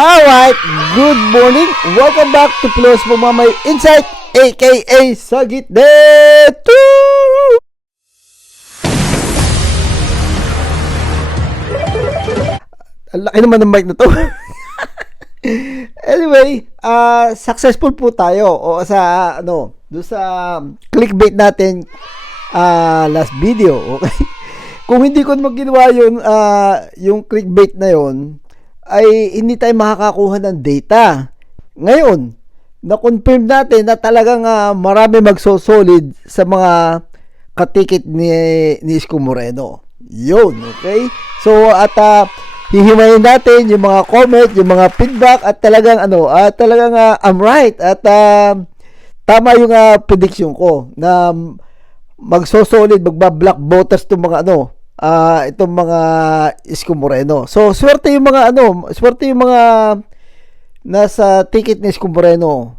Alright, good morning. Welcome back to Pilos Mamay Insight, aka Sagit Deto. Ang laki naman ng mic na to. Anyway, successful po tayo o sa doon sa clickbait natin last video, okay? Kung hindi ko naman ginawa yung clickbait na yon, ay hindi tayo makakakuha ng data. Ngayon, na-confirm natin na talagang marami magsosolid sa mga katikit ni Isko Moreno. Yun, okay? So, at hihimayin natin yung mga comment, yung mga feedback, at talagang I'm right. At tama yung prediction ko na magsosolid, magba-black voters itong mga itong mga Isko Moreno. So, swerte yung mga nasa ticket ni Isko Moreno.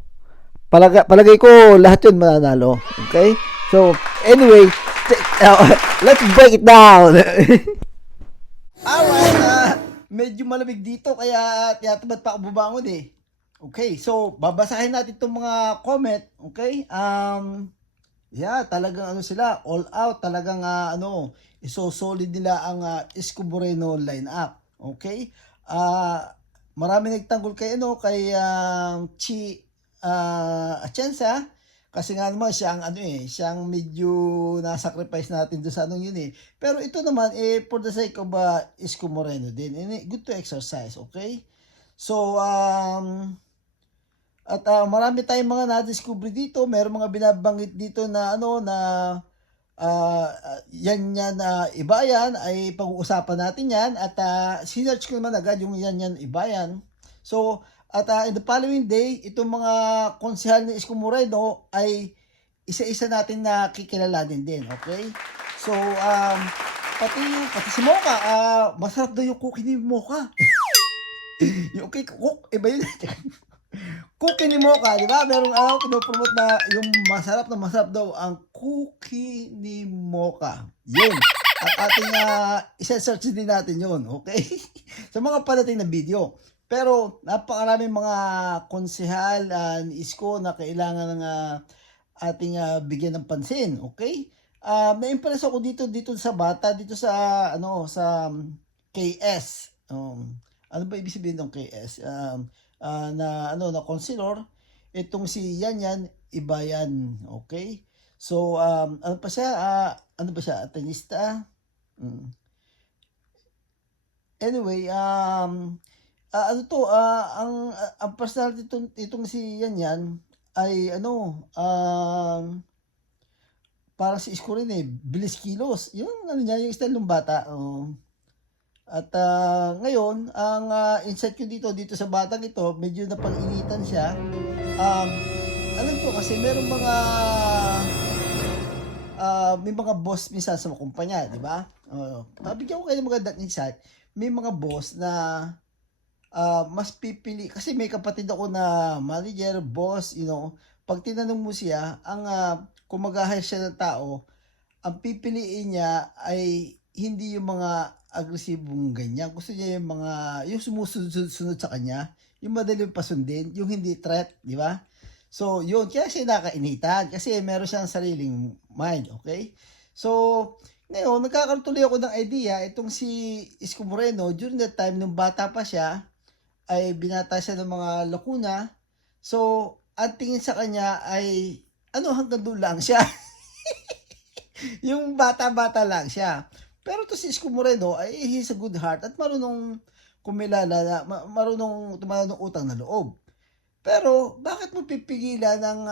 Palagay ko lahat yun mananalo. Okay? So, anyway, let's break it down. Alright, medyo malamig dito kaya tinatamad pa ako bumangon eh. Okay, so babasahin natin itong mga comment. Okay? Yeah, talagang sila, all out, talagang iso-solid nila ang Isko Moreno lineup. Okay? Marami nagtanggol kay Chi Atienza kasi nga naman siya siyang medyo na-sacrifice natin doon sa yun eh. Pero ito naman for the sake of Isko Moreno din. Good to exercise, okay? So at marami tayong mga na-discover dito. Meron mga binabanggit dito na yan iba yan, ay pag-uusapan natin yan. At sinearch ko naman agad yung yan iba yan. So, at in the following day, itong mga konsehal ni Isko Moreno ay isa-isa natin na kikilalanin din. Okay? So, pati si Mocha, masarap daw yung cookie ni Mocha. Yung cake, iba yun. Cookie ni Mocha, di ba? Merong pinopromote na yung masarap daw ang cookie ni Mocha. Yun. At ating isa-search din natin yun, okay? Sa mga padating na video. Pero napakaraming mga konsehal ni Isko na kailangan ng ating bigyan ng pansin, okay? Na-impress ako dito sa bata, dito sa sa KS. Ano ba ibig sabihin ng KS? Na counselor, itong si Yan iba yan, okay? So ano ba siya, atenista? Anyway, ang personality itong si Yan ay parang si Isko rin bilis kilos, yung yung style ng bata. At ngayon, ang insight ko dito sa batang ito, medyo napag-initan siya. Kasi merong may mga boss minsan sa kumpanya, di ba? Bigyan ko kayo ng magandang insight. May mga boss na mas pipili, kasi may kapatid ako na manager, boss, pag tinanong mo siya, kung mag-hire siya ng tao, ang pipiliin niya ay hindi yung mga agresibong ganyan. Gusto niya yung sumusunod sa kanya, yung madaling pasundin, yung hindi threat, di ba? So, yun, kaya siya nakainitan kasi meron siyang sariling mind, okay? So, ngayon, nagkakaroon tuloy ako ng idea, itong si Isko Moreno, during that time, nung bata pa siya, ay binata siya ng mga lakuna. So, ang tingin sa kanya ay, hanggang doon lang siya. Yung bata-bata lang siya. Pero to si Isko Moreno ay he's a good heart at marunong kumilala, marunong tumanaw ng utang na loob. Pero bakit mo pipigilan ng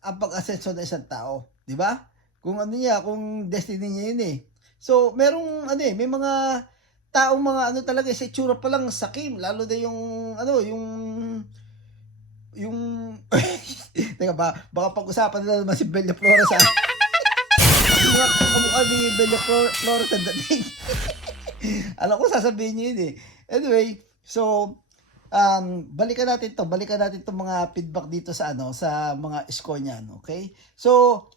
ang pag-asenso ng isang tao, 'di ba? Kung kung destiny niya 'yun eh. So, merong may mga taong mga talaga sa itsura pa lang sakim, lalo na yung teka baka pag-usapan nila naman si Bella Flores mga kamukha ni Bella Flores ang dating. Alam ko sasabihin niyo yun eh. Anyway, so balikan natin itong mga feedback dito sa mga Isko niyan, okay? So,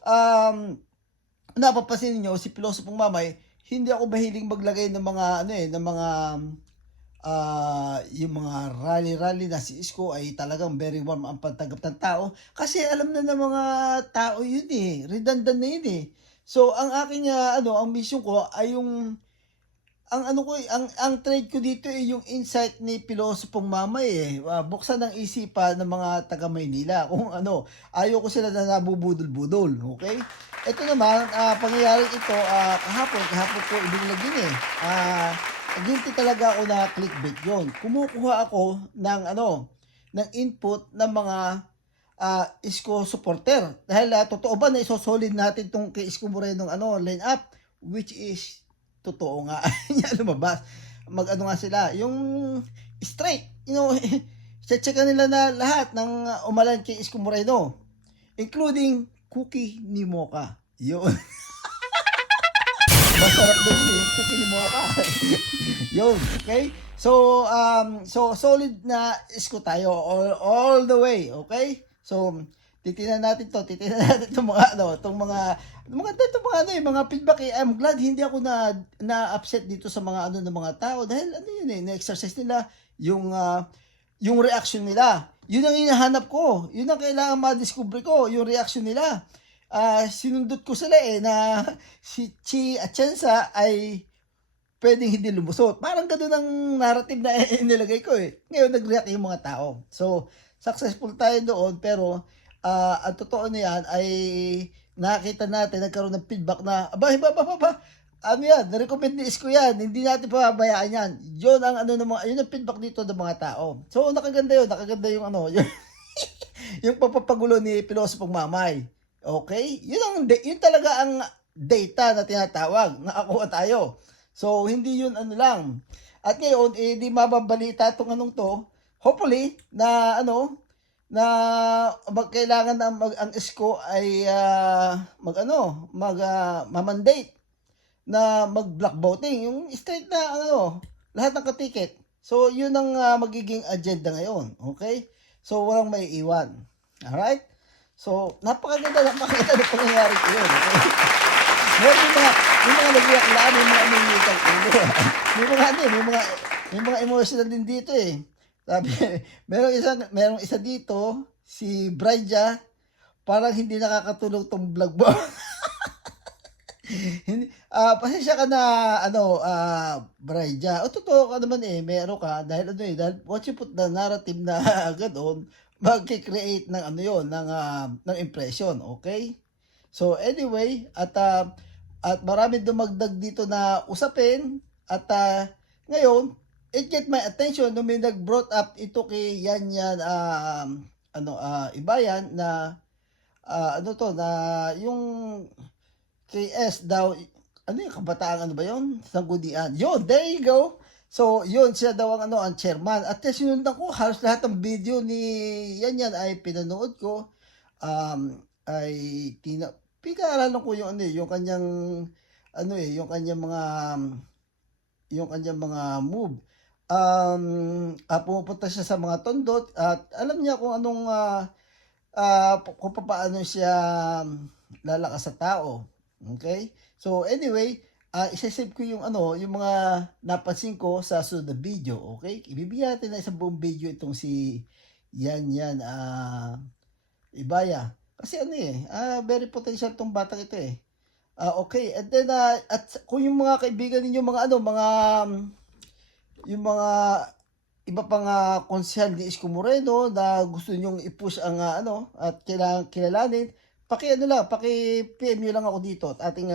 napapansin niyo si Pilosopong Mamay, hindi ako mahilig maglagay ng mga yung mga rally-rally na si Isko ay talagang very warm ang pagtanggap ng tao. Kasi alam na ng mga tao yun eh, redundant na yun eh. So ang aking ang mission ko ay yung ang ano ko, ang trade ko dito ay yung insight ni Pilosopong Mamay eh. Buksan ng isipan ng mga taga Maynila kung ayaw ko sila na nabubudol-budol, okay? Ito naman, pangyayaring ito, kahapon ko ibinigay din eh. Guilty talaga ako na clickbait yon. Kumukuha ako ng ng input ng mga Isko supporter. Dahil totoo ba na isosolid natin tong kay Isko Moreno line up, which is totoo nga niya lumabas. Nga sila, yung straight, checkan nila na lahat ng umalan kay Isko Moreno, including Cookie ni Mocha. Yun. Masarap din yung Cookie ni Mocha. Yun, okay? So, solid na Isko tayo all the way, okay? So, titingnan natin itong mga feedback eh. I'm glad hindi ako na-upset dito sa mga ng mga tao dahil na-exercise nila yung reaction nila. Yun ang hinahanap ko. Yun ang kailangan ma-discover ko, yung reaction nila. Sinundot ko sila na si Chi Atienza ay pwedeng hindi lumusot. Parang ganoon ang narrative na inilagay ko eh. Ngayon nag-react yung mga tao. So, successful tayo doon pero ang totoo niyan ay nakita natin, nagkaroon ng feedback na, na-recommend ni Isko yan, hindi natin pababayaan yan. Yun ang yun ang feedback dito ng mga tao. So nakaganda yung yung papapagulo ni Pilosopong Mamay. Okay? Yun talaga ang data na tinatawag, nakakuha tayo. So hindi yun lang. At ngayon, di mababalita itong to, hopefully, na kailangan na ang Isko ay ma-mandate na mag-block voting, yung straight na lahat ng katiket. So yun ang magiging agenda ngayon, okay? So walang maiiwan. Alright? So napakaganda ng pangyayari ko yun, okay? Meron yung mga nag-react may mga umimitang ulo. may mga emotional din dito eh. Sabi, merong isa dito, si Braija, parang hindi nakakatulong tong vlog mo. Pasensya ka na, Braija. O, totoo ka naman eh, meron ka, dahil dahil once you put the narrative na agad on, mag-create ng ng impression, okay? So, anyway, at marami dumagdag dito na usapin, at ngayon, it get my attention nung may nag-brought up ito kay Yan Ibayan na na yung KS daw yung kabataan ba yun? Sanggunian. Yun, there you go. So, yun siya daw ang chairman. At sinundan ko halos lahat ng video ni Yan ay pinanood ko. Ay pinag-aralan ko yung kanyang yung kanyang mga move. Pumupunta siya sa mga tondot at alam niya kung kung paano siya lalakas sa tao. Okay? So anyway, isa-save ko yung mga napansin ko sa sunod na video. Okay? Ibibigyan natin na isang buong video itong si Yan Ibaya. Kasi very potential tong batang ito eh. Okay, and then at kung yung mga kaibigan ninyo yung mga iba pang konsehal ni Isko Moreno na gusto nyong i-push ang at kailangan kilalanin, paki-PM nyo lang ako dito at ating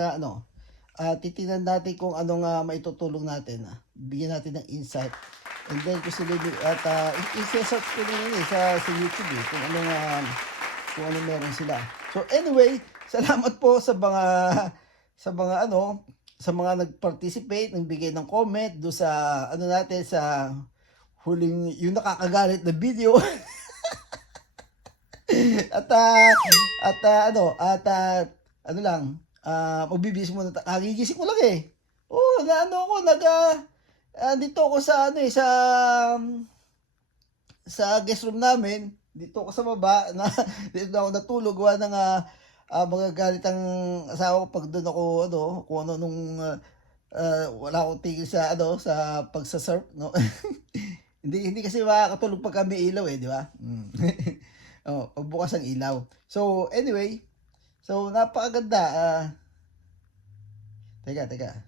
titingnan natin kung maitutulong natin. Bigyan natin ng insight. And then kung sila at i-search ko din sa YouTube kung ano meron sila. So anyway, salamat po sa mga nag-participate, nagbigay ng comment do sa natin sa huling yung nakakagalit na video. Magbibis muna gigising ko lang eh. Dito ako sa guest room namin, dito ako sa baba dito ako natulog ng magagalit ang asawa ko pag doon ako kung nung wala akong tigil sa ano, sa pagsa-surf, no? Hindi kasi makakatulog pag may ilaw eh, di ba? Oh, pagbukas ang ilaw. So, anyway, so napakaganda. Teka.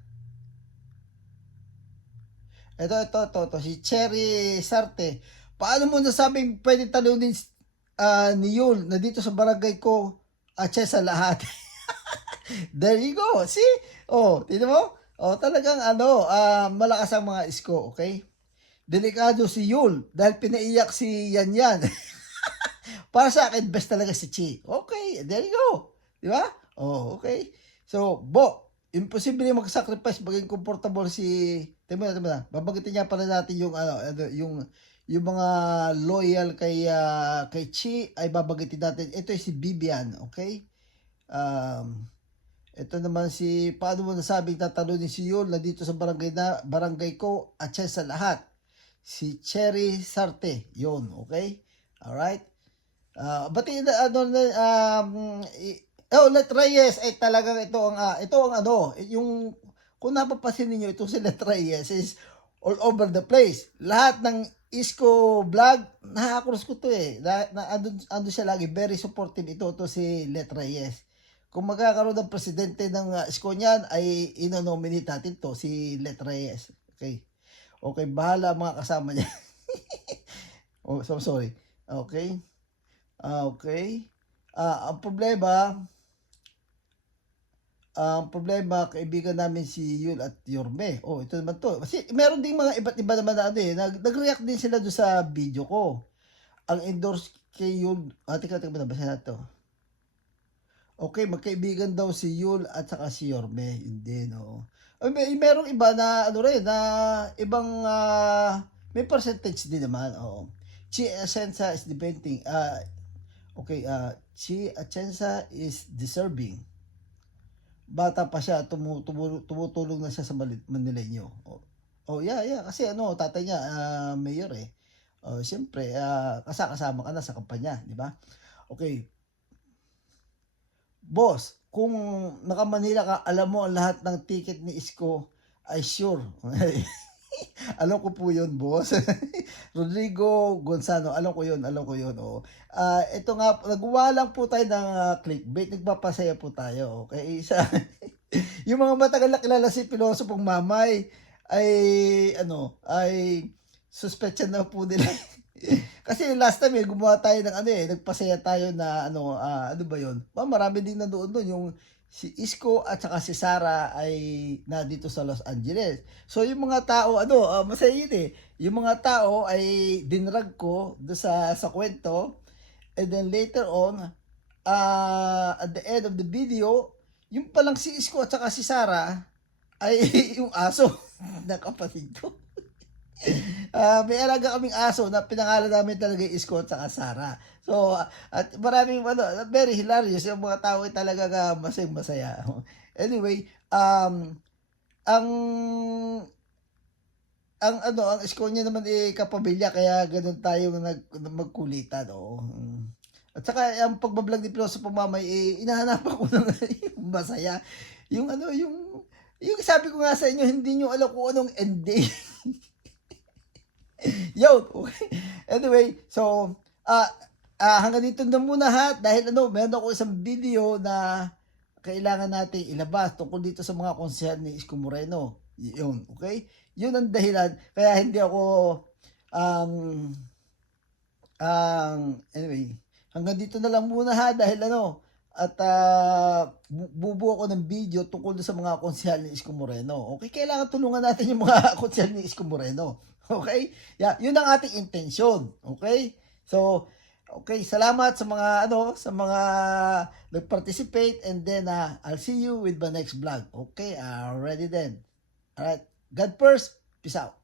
Ito, si Cherry Sarte. Paano mo nasabing pwede talunin ni Yul na dito sa barangay ko at siya sa lahat? There you go. See? Oh, tignan mo? Oh, talagang ano, malakas ang mga isko, okay? Delikado si Yul dahil pinaiyak si Yan Yan. Para sa akin, best talaga si Chi. Okay, there you go. Di ba? Oh, okay. So, imposible mag-sacrifice maging comfortable si tama na. Babanggitin niya pala natin yung yung mga loyal kay Chi ay babanggitin natin. Ito si Bibian, okay? Ito naman si paano mo nasabing tatalunin si Yul na dito sa barangay ko at siya sa lahat. Si Cherry Sarte, yun, okay? Alright? Batiin na Let Reyes ay talagang ito ang ano, yung kung napapansin niyo ito si Let Reyes is all over the place. Lahat ng Isko vlog, nakakrus ko to eh. Ando siya lagi, very supportive to si Let Reyes. Kung magkakaroon ng presidente ng Isko niyan, ay inonominate natin to, si Let Reyes. Okay. Okay, bahala mga kasama niya. Oh, so sorry. Okay. Okay. Ang problema, kaibigan namin si Yul at Yorme. Oh, ito naman to. Kasi meron ding mga iba't iba naman na ano eh. Nag-react din sila doon sa video ko. Ang endorse kay Yul. Teka, nabasa na to. Okay, magkaibigan daw si Yul at saka si Yorme. Hindi, no. Merong iba na ano rin, na ibang may percentage din naman. Oo. Chi Asensa is debating. Chi Atienza is deserving. Bata pa siya, tumutulong na siya sa Manileño. Yeah. Kasi ano, tatay niya, mayor eh. Siyempre, kasama ka na sa kampanya, di ba? Okay. Boss, kung naka-Manila ka, alam mo ang lahat ng ticket ni Isko, ay sure. Alam ko po yun, boss. Rodrigo Gonzalo, alam ko yun. Oh. Ito nga, nagawa lang po tayo ng clickbait, nagpapasaya po tayo. Okay, yung mga matagal na kilala si Pilosopong Mamay, ay suspect na po nila. Kasi last time gumawa tayo ng nagpasaya tayo na ano ba yun? Marami din na doon yung si Isko at saka si Sara ay na dito sa Los Angeles. So yung mga tao masaya yun eh. Yung mga tao ay dinrag ko do sa kwento, and then later on at the end of the video, yung palang si Isko at saka si Sara ay yung aso na kapatid ko. May alaga kaming aso na pinangalan namin talaga Isko at saka Sara. So, at maraming very hilarious. Yung mga tao ay talaga masaya. Anyway, ang Isko niya naman kapamilya, kaya ganun tayo magkulitan. At saka, ang pagbablog ni Pilosopo Mamay, inahanapan ko ng masaya. Yung sabi ko nga sa inyo, hindi nyo alam kung anong ending. Okay. Anyway, so hanggang dito na muna dahil meron ako isang video na kailangan nating ilabas tungkol dito sa mga konsehal ni Isko Moreno. Yun, okay? Yun ang dahilan kaya hindi ako anyway, hanggang dito na lang muna dahil at bubuo ako ng video tungkol sa mga konsehal ni Isko Moreno. Okay, kailangan tulungan natin yung mga konsehal ni Isko Moreno. Okay? Yeah, yun ang ating intensyon. Okay? So, okay, salamat sa mga nag-participate, and then I'll see you with the next vlog. Okay? Ready then. All right. God first. Peace out.